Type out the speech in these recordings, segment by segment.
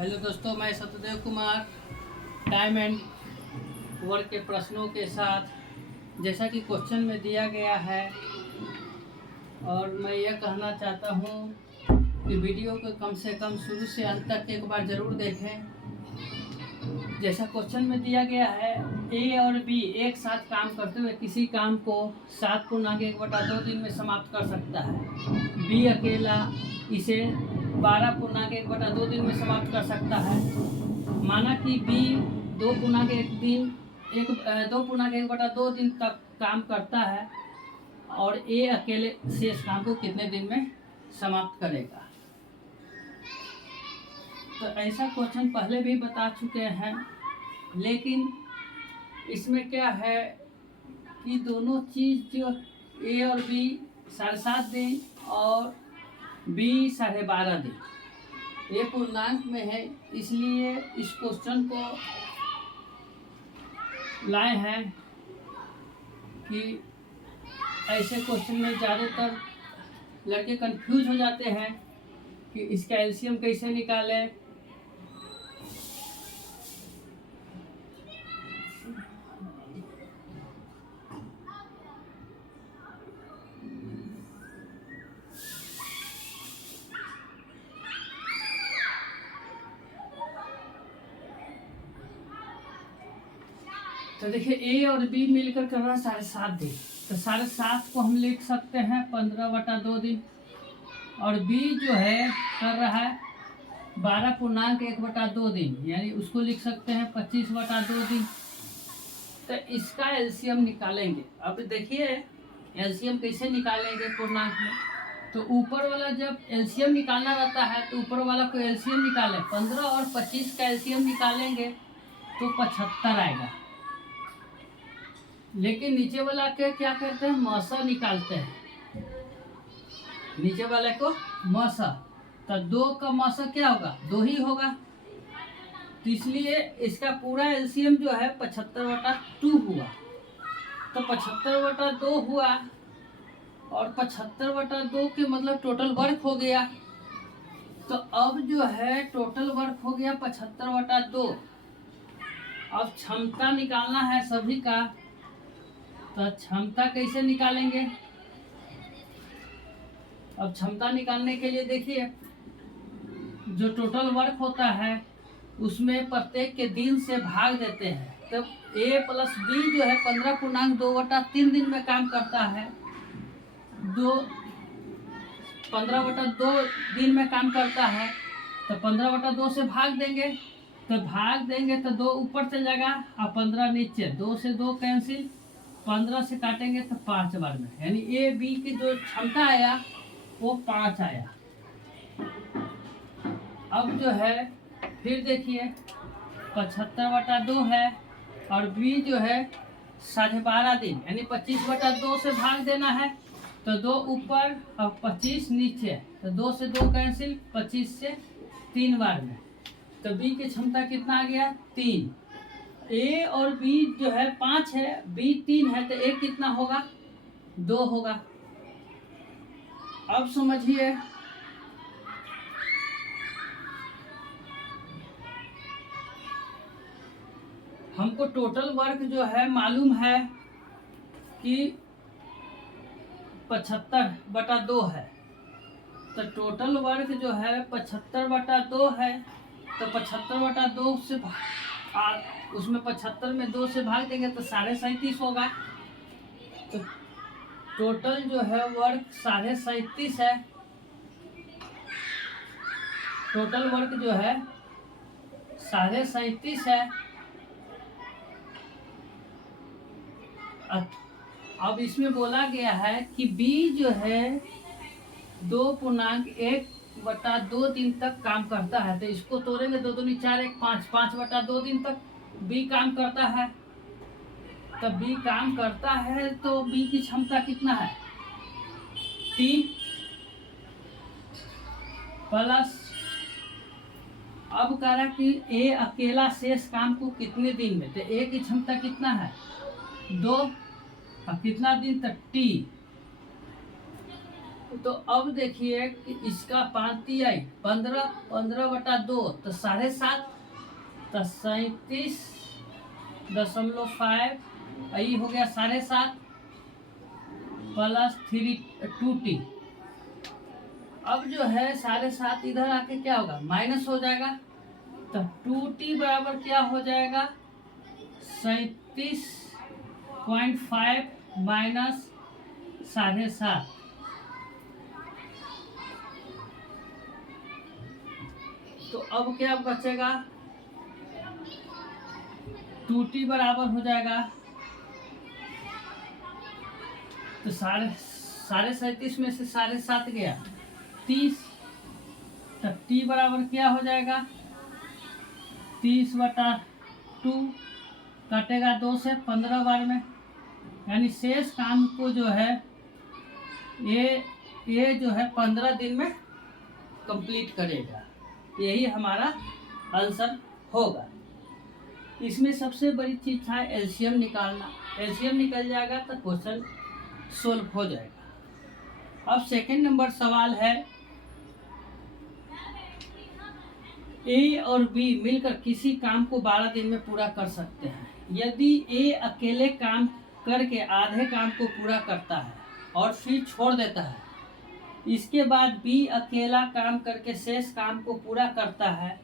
Hello दोस्तों, मैं Satyadev Kumar time and work के प्रश्नों के साथ जैसा कि क्वेश्चन में दिया गया है, और मैं यह कहना चाहता हूँ कि वीडियो को कम से कम शुरू से अंत तक एक बार ज़रूर देखें। जैसा क्वेश्चन में दिया गया है, ए और बी एक साथ काम करते हुए किसी काम को 7.1/2 दिन में समाप्त कर सकता है। बी अकेला इसे 12.1/2 दिन में समाप्त कर सकता है। माना कि बी 2.1/2 दिन तक काम करता है और ए अकेले शेष काम को कितने दिन में समाप्त करेगा। तो ऐसा क्वेश्चन पहले भी बता चुके हैं, लेकिन इसमें क्या है कि दोनों चीज़ जो ए और बी 7.5 दिन और बी 12.5 दिन ये पूर्णांक में है, इसलिए इस क्वेश्चन को लाए हैं कि ऐसे क्वेश्चन में ज़्यादातर लड़के कंफ्यूज हो जाते हैं कि इसका एलसीएम कैसे निकालें। तो देखिए, ए और बी मिलकर कर रहा है 7.5 दिन, तो 7.5 को हम लिख सकते हैं 15/2 दिन, और बी जो है कर रहा है 12.1/2 दिन, यानी उसको लिख सकते हैं 25/2 दिन। तो इसका एलसीएम निकालेंगे। अब देखिए एलसीएम कैसे निकालेंगे पूर्णांक में। तो ऊपर वाला जब एलसीएम निकालना रहता है तो ऊपर वाला को एलसीएम निकालें, 15 और 25 का एलसीएम निकालेंगे तो 75 आएगा। लेकिन नीचे वाला के क्या करते हैं, मौसा निकालते हैं, नीचे वाले को मौसा। तो 2 का मौसा क्या होगा, 2 ही होगा। तो इसलिए इसका पूरा एलसीएम जो है 75/2 हुआ। तो 75/2 हुआ, और 75/2 के मतलब टोटल वर्क हो गया। तो अब जो है टोटल वर्क हो गया 75/2। अब क्षमता निकालना है सभी का, तो क्षमता कैसे निकालेंगे। अब क्षमता निकालने के लिए देखिए, जो टोटल वर्क होता है उसमें प्रत्येक के दिन से भाग देते हैं। तब ए प्लस बी जो है 15.2/3 दिन में काम करता है, 15/2 दिन में काम करता है, तो 15/2 से भाग देंगे। तो 2 ऊपर चल जाएगा और 15 नीचे, 2 से 2 कैंसिल, 15 से काटेंगे तो 5 बार में, यानी ए बी की जो क्षमता आया वो 5 आया। अब जो है फिर देखिए 75/2 है, और बी जो है 12.5 दिन, यानी 25/2 से भाग देना है। तो 2 ऊपर और 25 नीचे, तो 2 से 2 कैंसिल, 25 से 3 बार में। तो बी की क्षमता कितना आ गया, 3। ए और बी जो है 5 है, बी 3 है, तो ए कितना होगा, 2 होगा। अब समझिए, हमको टोटल वर्क जो है मालूम है कि 75/2 है। तो टोटल वर्क जो है 75/2 है, तो 75/2 से उसमें 75 में 2 से भाग देंगे तो 37.5 होगा। तो टोटल जो है वर्क 37.5 है। टोटल वर्क जो है 37.5 है। अब इसमें बोला गया है कि बी जो है 2.1/2 दिन तक काम करता है। तो इसको तोड़ेंगे, 2 दूनी 4, 1 5, 5/2 दिन तक बी काम करता है। तो बी काम करता है, तो बी की क्षमता कितना है, 3 प्लस, अब कह रहा कि ए अकेला शेष काम को कितने दिन में। तो ए की क्षमता कितना है, 2, अब कितना दिन तक, टी। तो अब देखिए कि इसका 5 15, 15/2 तो 7.5, तो 37.5 यही हो गया 7.5 +3 2t। अब जो है 7.5 इधर आके क्या होगा, माइनस हो जाएगा। तो 2t बराबर क्या हो जाएगा, 37.5 माइनस 7.5। तो अब क्या बचेगा, 2t बराबर हो जाएगा, तो 37.5 में से 7.5 गया 30। तो t बराबर क्या हो जाएगा, 30/2 कटेगा 2 से 15 बार में, यानी शेष काम को जो है ये जो है 15 दिन में कंप्लीट करेगा। यही हमारा आंसर होगा। इसमें सबसे बड़ी चीज था एलसीएम निकालना। एलसीएम निकल जाएगा तो क्वेश्चन सोल्व हो जाएगा। अब सेकंड नंबर सवाल है, ए और बी मिलकर किसी काम को 12 दिन में पूरा कर सकते हैं। यदि ए अकेले काम करके आधे काम को पूरा करता है और फिर छोड़ देता है, इसके बाद बी अकेला काम करके शेष काम को पूरा करता है,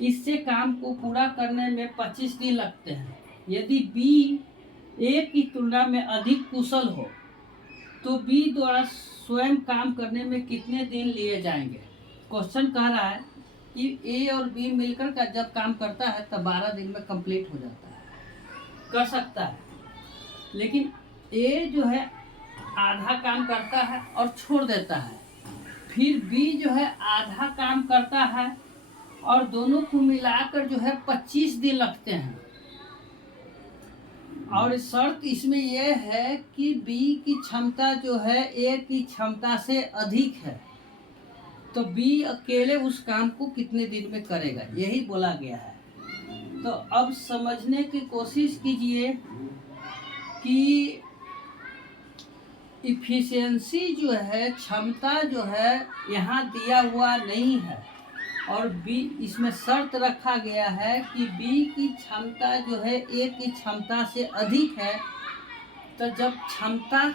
इससे काम को पूरा करने में 25 दिन लगते हैं। यदि बी ए की तुलना में अधिक कुशल हो तो बी द्वारा स्वयं काम करने में कितने दिन लिए जाएंगे। क्वेश्चन कह रहा है कि ए और बी मिलकर का जब काम करता है तब 12 दिन में कंप्लीट हो जाता है, कर सकता है। लेकिन ए जो है आधा काम करता है और छोड़ देता है, फिर बी जो है आधा काम करता है और दोनों को मिलाकर जो है 25 दिन लगते हैं। और शर्त इसमें यह है कि बी की क्षमता जो है ए की क्षमता से अधिक है, तो बी अकेले उस काम को कितने दिन में करेगा, यही बोला गया है। तो अब समझने की कोशिश कीजिए कि इफिशियंसी जो है, क्षमता जो है यहाँ दिया हुआ नहीं है, और बी इसमें शर्त रखा गया है कि बी की क्षमता जो है ए की क्षमता से अधिक है। तो जब क्षमता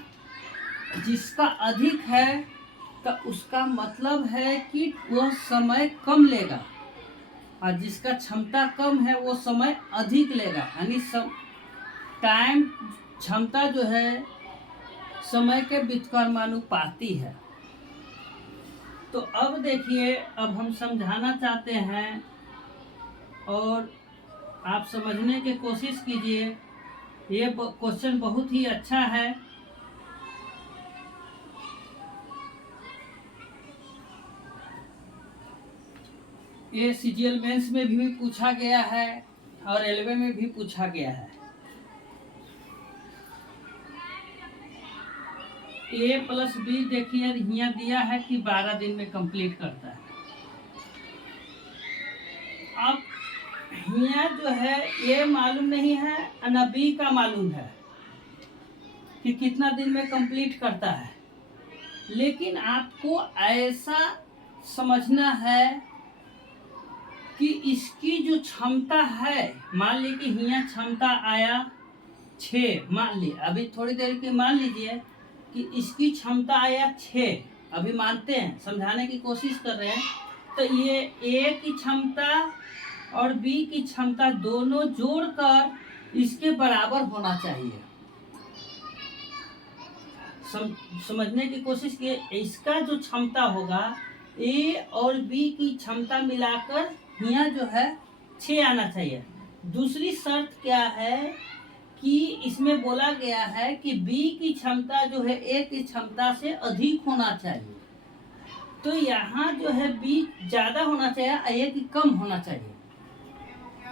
जिसका अधिक है तो उसका मतलब है कि वह समय कम लेगा, और जिसका क्षमता कम है वो समय अधिक लेगा, यानी टाइम क्षमता जो है समय के व्युत्क्रमानुपाती है। तो अब देखिए, अब हम समझाना चाहते हैं और आप समझने की कोशिश कीजिए। ये क्वेश्चन बहुत ही अच्छा है। ये सीजीएल मेंस में भी पूछा गया है और रेलवे में भी पूछा गया है। ए प्लस बी देखिए यहाँ दिया है कि 12 दिन में कंप्लीट करता है। अब यहाँ जो है ए मालूम नहीं है ना बी का मालूम है कि कितना दिन में कंप्लीट करता है, लेकिन आपको ऐसा समझना है कि इसकी जो क्षमता है, मान ली कि यहाँ क्षमता आया 6, मान ली अभी थोड़ी देर की मान लीजिए कि इसकी क्षमता आया 6, अभी मानते हैं, समझाने की कोशिश कर रहे हैं। तो ये ए की क्षमता और बी की क्षमता दोनों जोड़कर इसके बराबर होना चाहिए। समझने की कोशिश किए, इसका जो क्षमता होगा ए और बी की क्षमता मिलाकर यहाँ जो है 6 आना चाहिए। दूसरी शर्त क्या है कि इसमें बोला गया है कि बी की क्षमता जो है ए की क्षमता से अधिक होना चाहिए। तो यहाँ जो है बी ज़्यादा होना चाहिए, ए की कम होना चाहिए,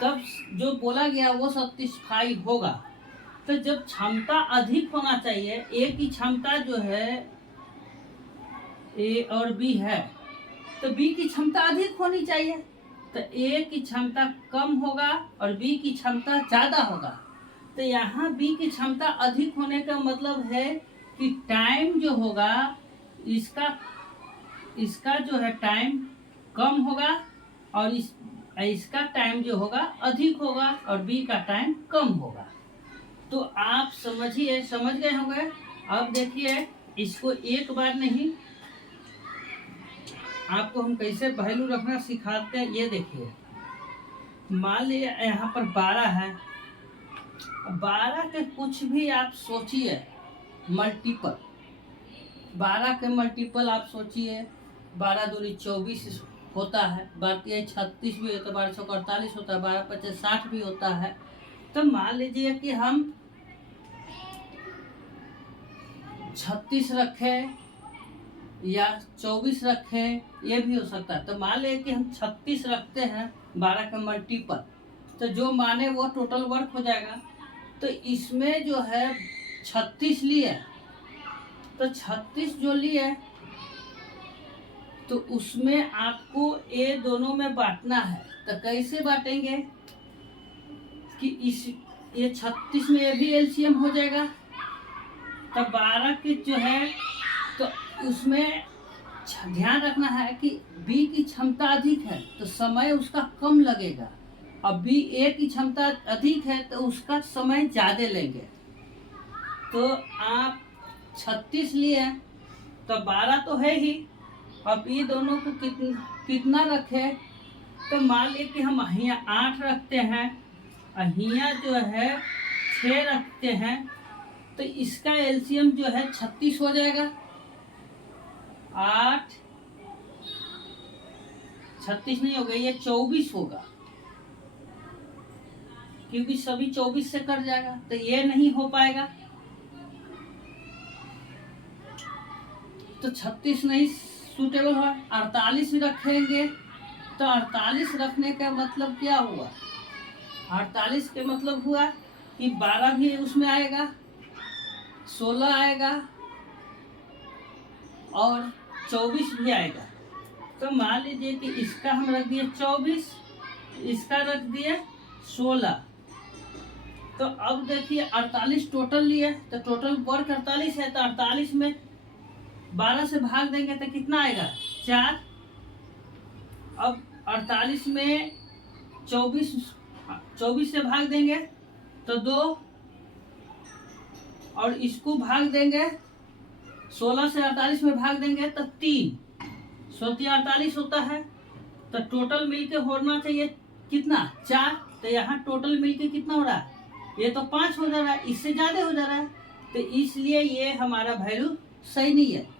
तब जो बोला गया वो सैटिस्फाई होगा। तो जब क्षमता अधिक होना चाहिए, ए की क्षमता जो है ए और बी है, तो बी की क्षमता अधिक होनी चाहिए। तो ए की क्षमता कम होगा और बी की क्षमता ज़्यादा होगा। तो यहाँ बी की क्षमता अधिक होने का मतलब है कि टाइम जो होगा इसका इसका जो है टाइम कम होगा और इसका टाइम जो होगा अधिक होगा और बी का टाइम कम होगा। तो आप समझ गए होंगे। अब देखिए इसको एक बार नहीं, आपको हम कैसे वैल्यू रखना सिखाते हैं ये देखिए। मान लीजिए यहाँ पर 12 है, 12 के कुछ भी आप सोचिए मल्टीपल, 12 के मल्टीपल आप सोचिए। 12 दूनी 24 होता है, 12 36 भी होता है, 12 चौक 48 होता है, 12 पचास 60 भी होता है। तो मान लीजिए कि हम 36 रखें या 24 रखें, ये भी हो सकता है। तो मान लीजिए कि हम 36 रखते हैं 12 का मल्टीपल, तो जो माने वो टोटल वर्क हो जाएगा। तो इसमें जो है 36 लिए, तो 36 जो लिए तो उसमें आपको ये दोनों में बांटना है। तो कैसे बांटेंगे कि ये 36 में ये भी एलसीएम हो जाएगा। तो 12 के जो है तो उसमें ध्यान रखना है कि बी की क्षमता अधिक है तो समय उसका कम लगेगा, और बी ए की क्षमता अधिक है तो उसका समय ज़्यादा लेंगे। तो आप 36 लिए तो 12 तो है ही, अब ये दोनों को कितना रखे। तो मान लीजिए कि हम यहाँ 8 रखते हैं, यहाँ जो है 6 रखते हैं, तो इसका एलसीएम जो है 36 हो जाएगा। 8 36 नहीं होगा, ये 24 होगा, क्योंकि सभी 24 से कट जाएगा, तो ये नहीं हो पाएगा। तो 36 नहीं सूटेबल हो, 48 रखेंगे। तो 48 रखने का मतलब क्या हुआ, 48 के मतलब हुआ कि 12 भी उसमें आएगा, 16 आएगा और 24 भी आएगा। तो मान लीजिए कि इसका हम रख दिए 24, इसका रख दिए 16। तो अब देखिए 48 टोटल लिए, तो टोटल वर्क 48 है, तो 48 में 12 से भाग देंगे तो कितना आएगा 4। अब 48 में 24 से भाग देंगे तो 2, और इसको भाग देंगे 16 से 48 में भाग देंगे तो 3, 48 होता है। तो टोटल मिलके होना चाहिए कितना 4। तो यहाँ टोटल मिलके कितना हो रहा है, ये तो 5 हो जा रहा है, इससे ज़्यादा हो जा रहा है। तो इसलिए ये हमारा वैल्यू सही नहीं है।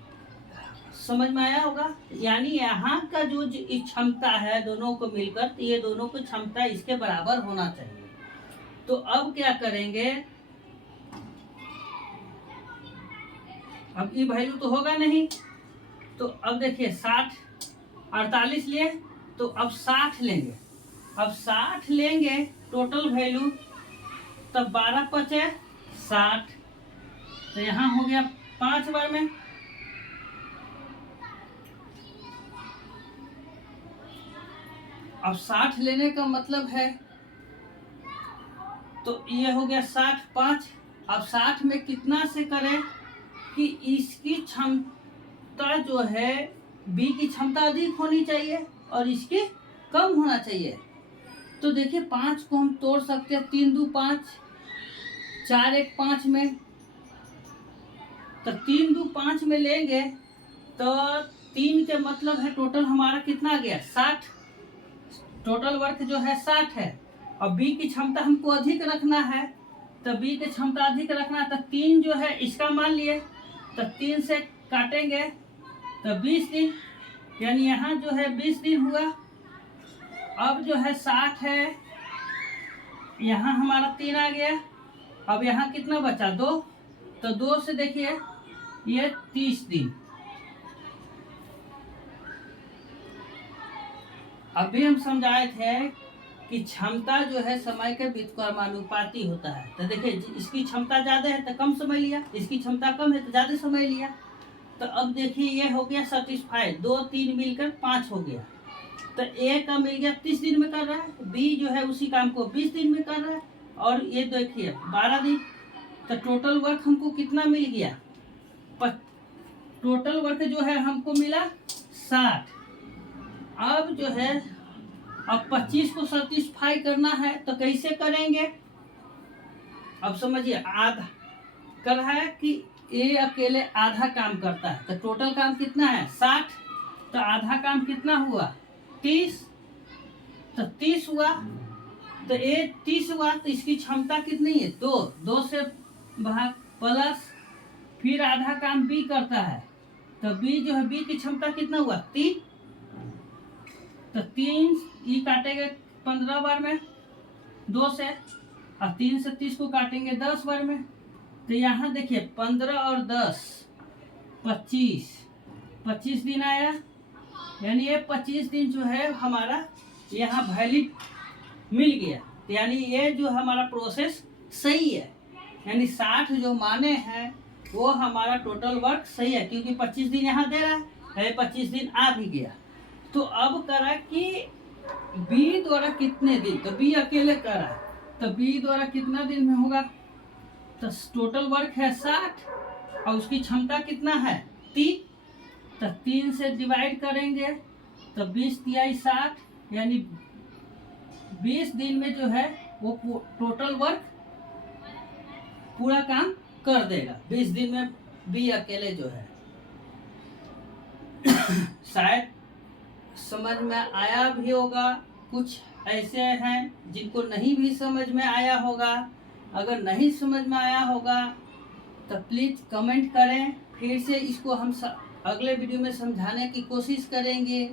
समझ में आया होगा। यानी यहाँ का जो क्षमता है दोनों को मिलकर, तो ये दोनों की क्षमता इसके बराबर होना चाहिए। तो अब क्या करेंगे, अब ये वैल्यू तो होगा नहीं, तो अब देखिए 60 48 लिए, तो अब 60 लेंगे। अब 60 लेंगे टोटल वैल्यू, तब 12 पचे 60, तो यहाँ हो गया 5 बार में। अब 60 लेने का मतलब है, तो ये हो गया 60 5। अब 60 में कितना से करें कि इसकी क्षमता जो है बी की क्षमता अधिक होनी चाहिए और इसकी कम होना चाहिए। तो देखिए 5 को हम तोड़ सकते हैं, 3 2 5, 4 1 5 में। तो 3 2 5 में लेंगे तो 3 के मतलब है टोटल हमारा कितना गया 60। टोटल वर्क जो है 60 है, और बी की क्षमता हमको अधिक रखना है, तो बी की क्षमता अधिक रखना है। तो 3 जो है इसका मान लिए, तो 3 से काटेंगे तो 20 दिन, यानी यहाँ जो है 20 दिन हुआ। अब जो है 60 है, यहाँ हमारा 3 आ गया। अब यहाँ कितना बचा 2, तो 2 से देखिए ये 30 दिन। अभी हम समझाए थे कि क्षमता जो है समय के व्युत्क्रमानुपाती होता है। तो देखिए इसकी क्षमता ज़्यादा है तो कम समय लिया, इसकी क्षमता कम है तो ज़्यादा समय लिया। तो अब देखिए ये हो गया सेटिस्फाइड, 2 3 मिलकर 5 हो गया। तो ए का मिल गया 30 दिन में कर रहा है, बी जो है उसी काम को 20 दिन में कर रहा है, और ये देखिए 12 दिन। तो टोटल वर्क हमको कितना मिल गया, टोटल वर्क जो है हमको मिला 60। अब जो है अब 25 को सेटिस्फाई करना है तो कैसे करेंगे? अब समझिए, आधा कर रहा है कि ये अकेले आधा काम करता है, तो टोटल काम कितना है 60, तो आधा काम कितना हुआ 30, तो 30 हुआ, तो ये 30 हुआ, तो इसकी क्षमता कितनी है 2 से भाग प्लस, फिर आधा काम बी करता है, तो बी जो है बी की क्षमता कितना हुआ 3, तो 3 ई काटेंगे 15 बार में 2 से, और 3 से 30 को काटेंगे 10 बार में, तो यहाँ देखिए 15 और 10 25 दिन आया, यानी ये 25 दिन जो है हमारा यहाँ वैलिड मिल गया, तो यानी ये जो हमारा प्रोसेस सही है, यानी 60 जो माने हैं वो हमारा टोटल वर्क सही है, क्योंकि 25 दिन यहाँ दे रहा है, 25 दिन आ भी गया। तो अब करा कि बी द्वारा कितने दिन, तो बी अकेले करा, तो बी द्वारा कितना दिन में होगा, तो टोटल वर्क है 60 और उसकी क्षमता कितना है 3, तो 3 से डिवाइड करेंगे तो 20 तिहाई 60, यानी 20 दिन में जो है वो टोटल वर्क पूरा काम कर देगा 20 दिन में बी अकेले जो है। शायद समझ में आया भी होगा, कुछ ऐसे हैं जिनको नहीं भी समझ में आया होगा। अगर नहीं समझ में आया होगा तो प्लीज़ कमेंट करें, फिर से इसको हम अगले वीडियो में समझाने की कोशिश करेंगे।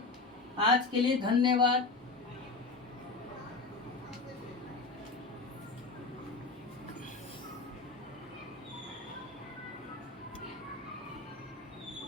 आज के लिए धन्यवाद।